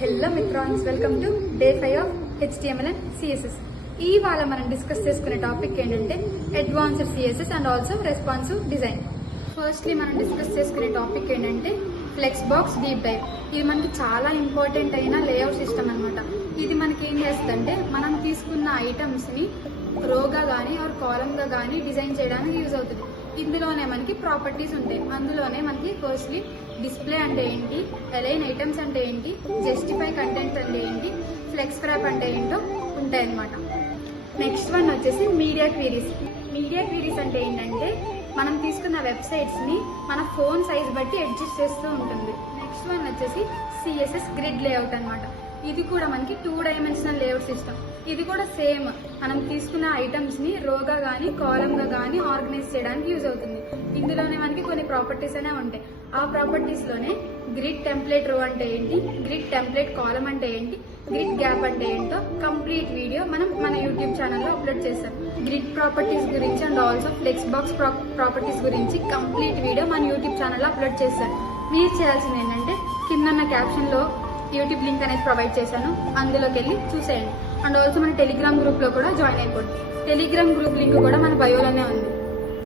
Hello మిత్రాన్స్, welcome to day 5 of HTML and CSS. ఇవాళ మనం డిస్కస్ చేసుకునే టాపిక్ ఏంటంటే advanced CSS and also responsive design. Firstly మనం డిస్కస్ చేసుకునే టాపిక్ ఏంటంటే ఫ్లెక్స్ బాక్స్ డీప్ డైవ్. ఇది మనకి చాలా ఇంపార్టెంట్ అయిన లేఅవుట్ సిస్టమ్ అనమాట. ఇది మనకి ఏం చేస్తుందంటే మనం తీసుకున్న ఐటమ్స్ని రోగా కానీ ఆర్ కాలమ్గా కానీ డిజైన్ చేయడానికి యూజ్ అవుతుంది. ఇందులోనే మనకి ప్రాపర్టీస్ ఉంటాయి. అందులోనే మనకి ఫస్ట్లీ డిస్ప్లే అంటే ఏంటి, అలైన్ ఐటమ్స్ అంటే ఏంటి, జస్టిఫై కంటెంట్ అంటే ఏంటి, ఫ్లెక్స్ వ్రాప్ అంటే ఏంటో ఉంటాయి అన్నమాట. నెక్స్ట్ వన్ వచ్చేసి మీడియా క్వీరీస్. మీడియా క్వీరీస్ అంటే ఏంటంటే మనం తీసుకున్న వెబ్సైట్స్ని మన ఫోన్ సైజ్ బట్టి అడ్జస్ట్ చేస్తూ ఉంటుంది. నెక్స్ట్ వన్ వచ్చేసి CSS గ్రిడ్ లేఅవుట్ అనమాట. ఇది కూడా మనకి 2 డైమెన్షనల్ లేఅవుట్ సిస్టమ్. ఇది కూడా సేమ్ మనం తీసుకున్న ఐటమ్స్ని రోగా కానీ కాలమ్గా కానీ ఆర్గనైజ్ చేయడానికి యూజ్ అవుతుంది. ఇందులోనే మనకి కొన్ని ప్రాపర్టీస్ అనే ఉంటాయి. ఆ ప్రాపర్టీస్లోనే గ్రిడ్ టెంప్లెట్ రో అంటే ఏంటి, గ్రిడ్ టెంప్లెట్ కాలమ్ అంటే ఏంటి, గ్రిడ్ గ్యాప్ అంటే ఏంటో కంప్లీట్ వీడియో మనం మన యూట్యూబ్ ఛానల్లో అప్లోడ్ చేస్తాం. గ్రిడ్ ప్రాపర్టీస్ గురించి and also flex box properties గురించి కంప్లీట్ వీడియో మన యూట్యూబ్ ఛానల్లో అప్లోడ్ చేస్తాం. మీరు చేయాల్సింది ఏంటంటే కింద క్యాప్షన్లో యూట్యూబ్ లింక్ అనేది ప్రొవైడ్ చేశాను, అందులోకి వెళ్ళి చూసేయండి. అండ్ ఆల్సో మన టెలిగ్రామ్ గ్రూప్లో కూడా జాయిన్ అయిపోండి. టెలిగ్రామ్ గ్రూప్ లింక్ కూడా మన బయోలోనే ఉంది.